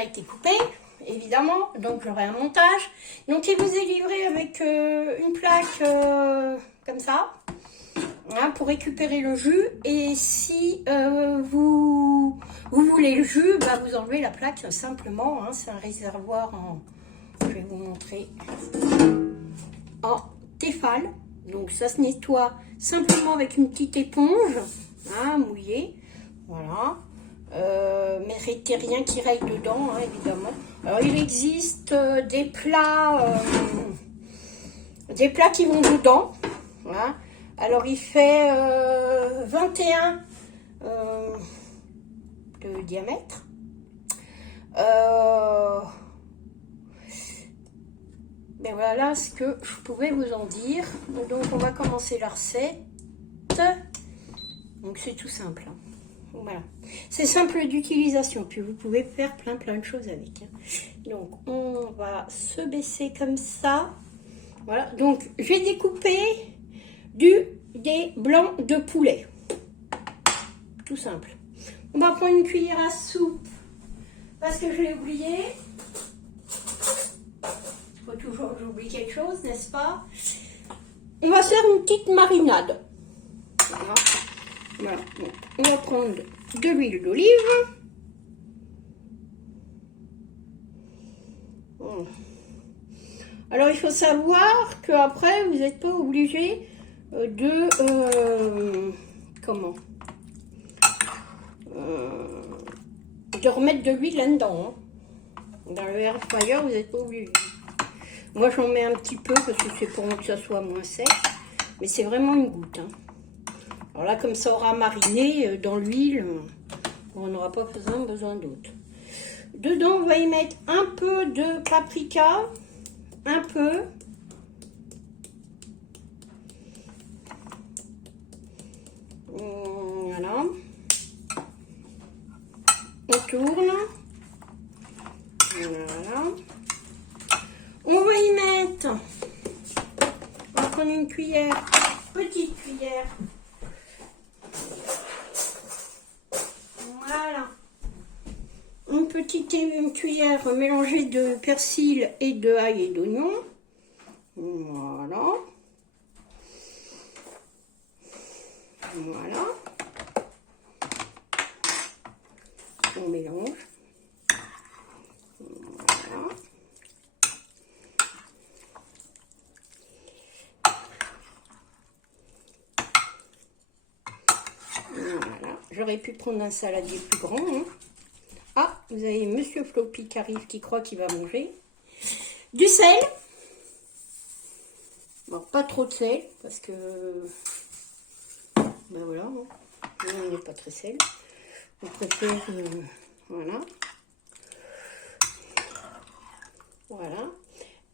a été coupé, évidemment, donc j'aurai un montage. Donc il vous est livré avec une plaque comme ça, hein, pour récupérer le jus. Et si vous voulez le jus, bah, vous enlevez la plaque simplement, hein. C'est un réservoir en, je vais vous montrer, en Tefal. Donc ça se nettoie simplement avec une petite éponge, hein, mouillée, voilà. Mettez rien qui raille dedans, hein, évidemment. Alors il existe des plats qui vont dedans, voilà. Alors il fait 21 de diamètre. Ben voilà ce que je pouvais vous en dire. Donc on va commencer la recette. Donc c'est tout simple, hein. Voilà, c'est simple d'utilisation, puis vous pouvez faire plein de choses avec, hein. Donc on va se baisser comme ça. Voilà, donc j'ai découpé des blancs de poulet, tout simple. On va prendre une cuillère à soupe parce que je l'ai oublié. Il faut toujours que j'oublie quelque chose, n'est-ce pas? On va faire une petite marinade. Voilà. Voilà. Donc, on va prendre de l'huile d'olive. Voilà. Alors il faut savoir qu'après vous n'êtes pas obligé de remettre de l'huile là-dedans, hein. Dans le air fryer vous n'êtes pas obligé. Moi j'en mets un petit peu parce que c'est pour que ça soit moins sec, mais c'est vraiment une goutte, hein. Alors là, comme ça aura mariné dans l'huile, on n'aura pas besoin d'autre. Dedans, on va y mettre un peu de paprika, un peu. Voilà. On tourne. Voilà. On va y mettre, on va prendre une cuillère, petite cuillère. Voilà, une cuillère mélangée de persil et de ail et d'oignon. Voilà. Voilà. On mélange. Voilà. Voilà. J'aurais pu prendre un saladier plus grand, hein. Ah, vous avez Monsieur Floppy qui arrive, qui croit qu'il va manger. Du sel. Bon, pas trop de sel, parce que... Ben voilà, hein. On n'est pas très sel. On préfère... voilà. Voilà.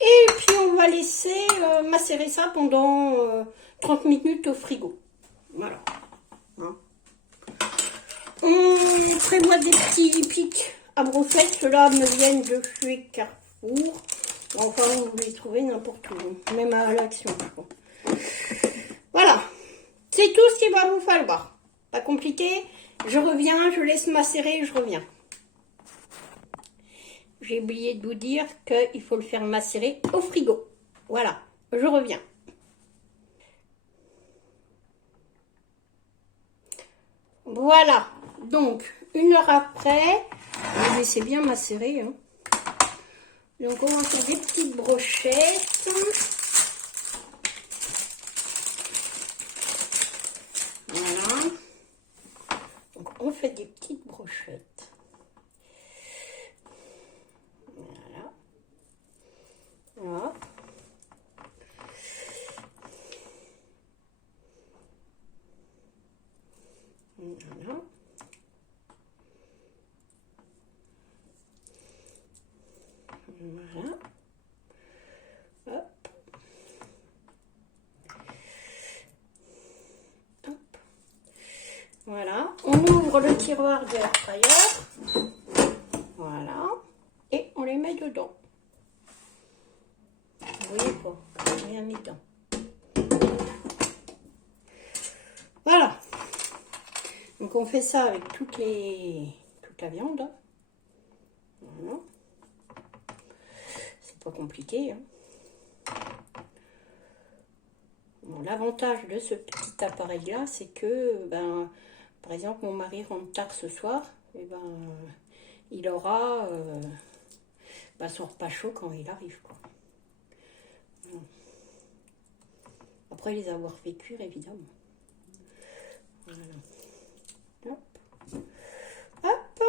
Et puis on va laisser macérer ça pendant 30 minutes au frigo. Voilà. Hein. On prévoit des petits pics à brochettes. Ceux-là me viennent de chez Carrefour. Enfin, vous les trouvez n'importe où, même à l'Action. Voilà. C'est tout ce qu'il va vous falloir. Pas compliqué. Je reviens, je laisse macérer, je reviens. J'ai oublié de vous dire qu'il faut le faire macérer au frigo. Voilà, je reviens. Voilà, donc 1 heure après, on va laisser bien macérer, hein. Donc on va faire des petites brochettes. Voilà. Donc on fait des petites brochettes. Voilà. Voilà. Voilà. Voilà. Hop. Hop. Voilà. On ouvre le tiroir de l'air fryer. Voilà. Et on les met dedans. Vous voyez pas, rien mis dedans. Voilà. Donc on fait ça avec toute la viande. Voilà. pas compliqué. Hein. Bon, l'avantage de ce petit appareil-là, c'est que, ben, par exemple, mon mari rentre tard ce soir, et ben, il aura ben, son repas chaud quand il arrive, quoi. Après les avoir fait cuire, évidemment. Voilà. Hop. Hop.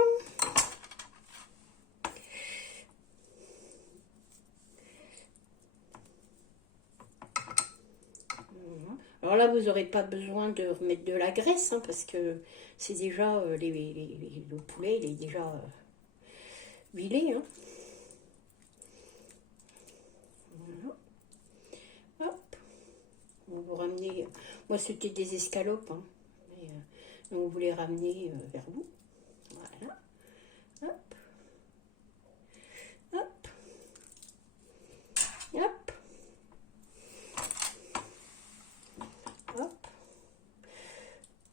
Alors là, vous n'aurez pas besoin de remettre de la graisse, hein, parce que c'est déjà, le poulet, il est déjà huilé. Hein. Voilà. Hop. On vous ramener, moi c'était des escalopes, hein, mais, on vous les ramener vers vous. Voilà. Hop. Hop. Hop. Hop.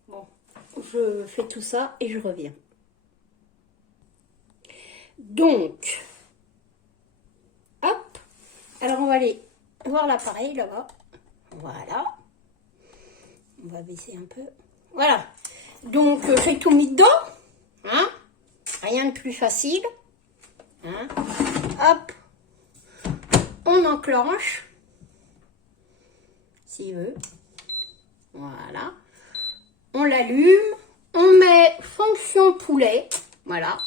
Bon, je fais tout ça et je reviens. Donc, hop. Alors on va aller voir l'appareil là-bas. Voilà. On va baisser un peu. Voilà. Donc j'ai tout mis dedans. Hein? Rien de plus facile. Hein? Hop. On enclenche. S'il veut. Voilà. On l'allume. On met fonction poulet. Voilà.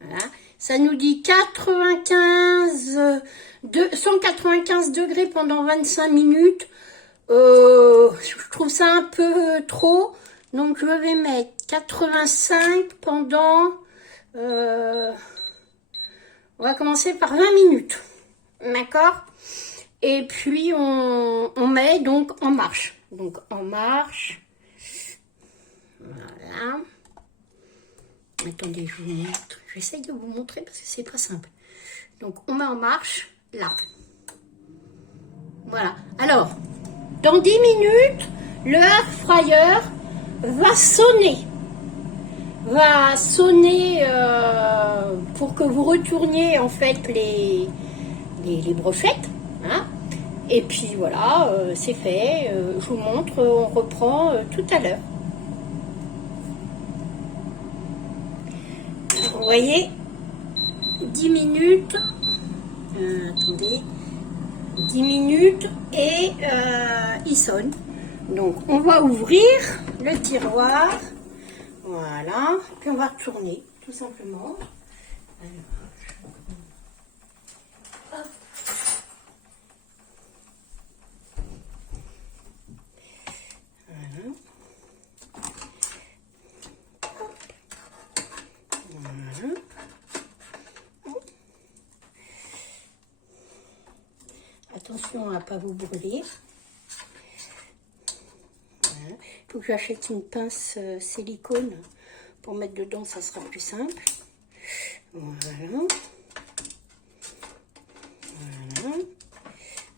Voilà. Ça nous dit 195 degrés pendant 25 minutes. Je trouve ça un peu trop. Donc je vais mettre 85 pendant... on va commencer par 20 minutes. D'accord? Et puis on met donc en marche. Donc en marche. Voilà. Attendez, je vous montre. J'essaye de vous montrer parce que c'est pas simple. Donc on met en marche là. Voilà. Alors, dans 10 minutes, le air fryer va sonner. Va sonner pour que vous retourniez en fait les brochettes. Hein. Et puis voilà, c'est fait. Je vous montre, on reprend tout à l'heure. Vous voyez, 10 minutes. Attendez. 10 minutes et il sonne. Donc on va ouvrir le tiroir. Voilà. Puis on va retourner tout simplement. Alors, hop. Voilà. Voilà. Attention à ne pas vous brûler. Voilà. Il faut que j'achète une pince silicone pour mettre dedans, ça sera plus simple. Voilà. Voilà.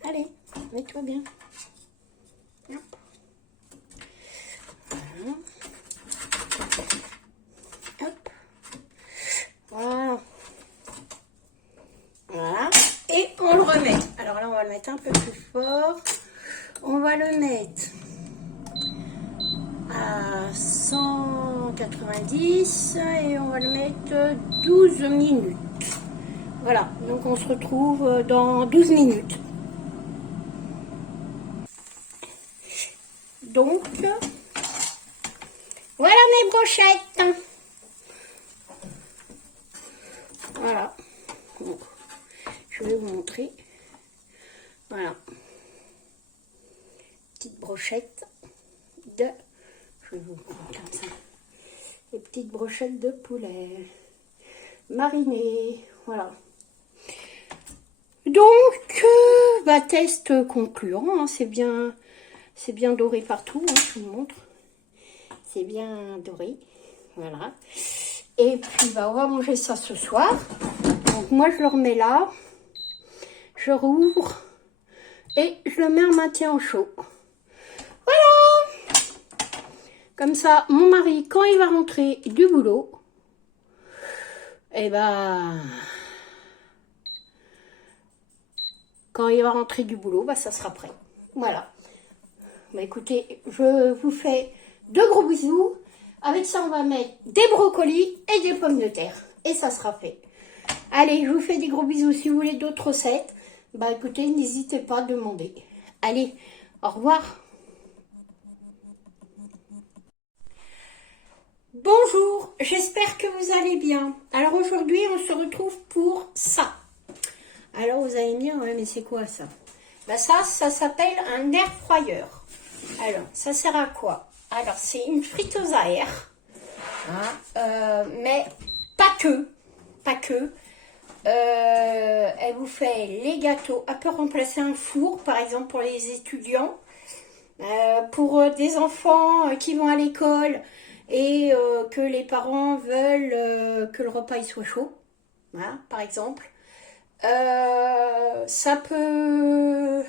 Allez, mets-toi bien. Hop. Voilà. Hop. Voilà. Voilà. Et on le remet. Alors là, on va le mettre un peu plus fort. On va le mettre à 190 et on va le mettre 12 minutes. Voilà, donc on se retrouve dans 12 minutes. Donc, voilà mes brochettes. Voilà. Bon, je vais vous montrer. Voilà. Petite brochette de... Je vais vous montrer comme ça. Les petites brochettes de poulet marinées. Voilà. Donc, bah, test concluant. Hein, c'est bien doré partout. Hein, je vous montre. C'est bien doré. Voilà. Et puis, bah, on va manger ça ce soir. Donc, moi, je le remets là. Je rouvre. Et je le mets en maintien au chaud. Voilà. Comme ça, mon mari, quand il va rentrer du boulot, eh ben, quand il va rentrer du boulot, bah, ça sera prêt. Voilà. Bah, écoutez, je vous fais de gros bisous. Avec ça, on va mettre des brocolis et des pommes de terre. Et ça sera fait. Allez, je vous fais des gros bisous. Si vous voulez d'autres recettes, bah écoutez, n'hésitez pas à demander. Allez, au revoir. Bonjour, j'espère que vous allez bien. Alors aujourd'hui, on se retrouve pour ça. Alors vous allez me dire, ouais, mais c'est quoi ça? Bah ça s'appelle un air fryer. Alors, ça sert à quoi? Alors, c'est une friteuse à air. Hein, mais pas que. Pas que. Elle vous fait les gâteaux. Elle peut remplacer un four, par exemple, pour les étudiants. Pour des enfants qui vont à l'école et que les parents veulent que le repas il soit chaud. Voilà, par exemple. Ça peut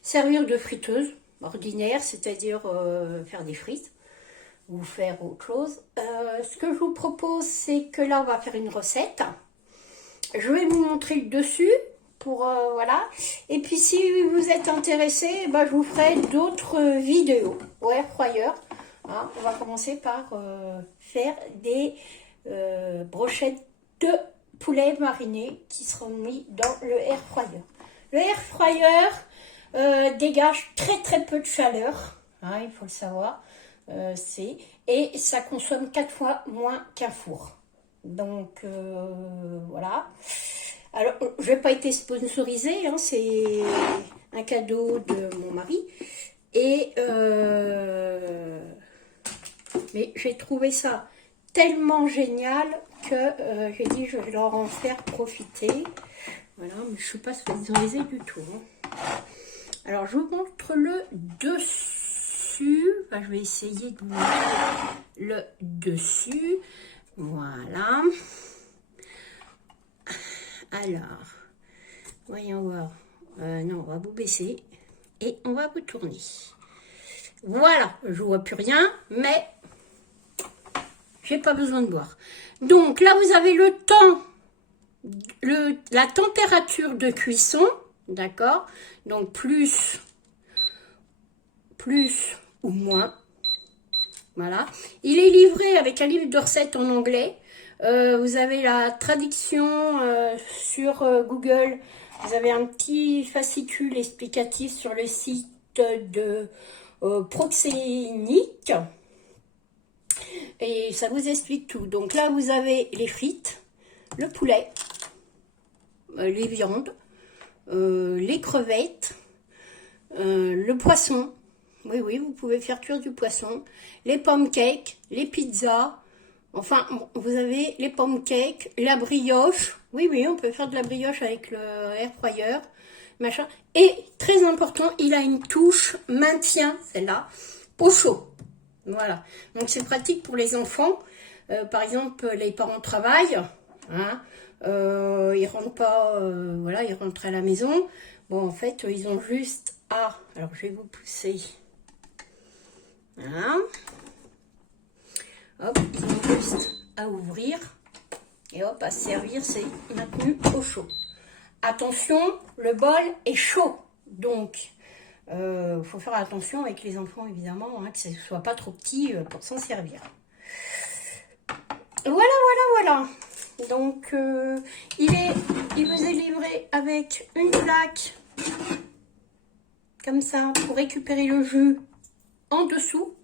servir de friteuse ordinaire, c'est-à-dire faire des frites ou faire autre chose. Ce que je vous propose, c'est que là, on va faire une recette. Je vais vous montrer le dessus pour voilà. Et puis, si vous êtes intéressé, bah, je vous ferai d'autres vidéos au air fryer. Hein, on va commencer par faire des brochettes de poulet mariné qui seront mis dans le air fryer. Le air fryer dégage très peu de chaleur, hein, il faut le savoir, et ça consomme 4 fois moins qu'un four. Donc voilà. Alors, je n'ai pas été sponsorisée, hein, c'est un cadeau de mon mari. Et mais j'ai trouvé ça tellement génial que j'ai dit je vais leur en faire profiter. Voilà, mais je ne suis pas sponsorisée du tout. Hein. Alors, je vous montre le dessus. Enfin, je vais essayer de vous montrer le dessus. Voilà. Alors, voyons voir. Non, on va vous baisser et on va vous tourner. Voilà, je vois plus rien, mais j'ai pas besoin de boire. Donc là, vous avez le temps, la température de cuisson, d'accord? Donc plus ou moins. Voilà. Il est livré avec un livre de recettes en anglais. Vous avez la traduction sur Google. Vous avez un petit fascicule explicatif sur le site de Proxénique. Et ça vous explique tout. Donc là, vous avez les frites, le poulet, les viandes, les crevettes, le poisson. Oui, vous pouvez faire cuire du poisson. Les pommes cakes, les pizzas. Enfin, vous avez les pommes cakes, la brioche. Oui, on peut faire de la brioche avec le air fryer. Machin. Et, très important, il a une touche maintien, celle-là, au chaud. Voilà. Donc, c'est pratique pour les enfants. Par exemple, les parents travaillent. Hein, ils rentrent pas, voilà, ils rentrent à la maison. Bon, en fait, ils ont juste à... Alors, je vais vous pousser... Voilà. Hop, ils ont juste à ouvrir et hop, à servir, c'est maintenu au chaud. Attention, le bol est chaud, donc faut faire attention avec les enfants évidemment, hein, que ce ne soit pas trop petit pour s'en servir. Voilà. Donc il vous est livré avec une plaque comme ça pour récupérer le jus en dessous.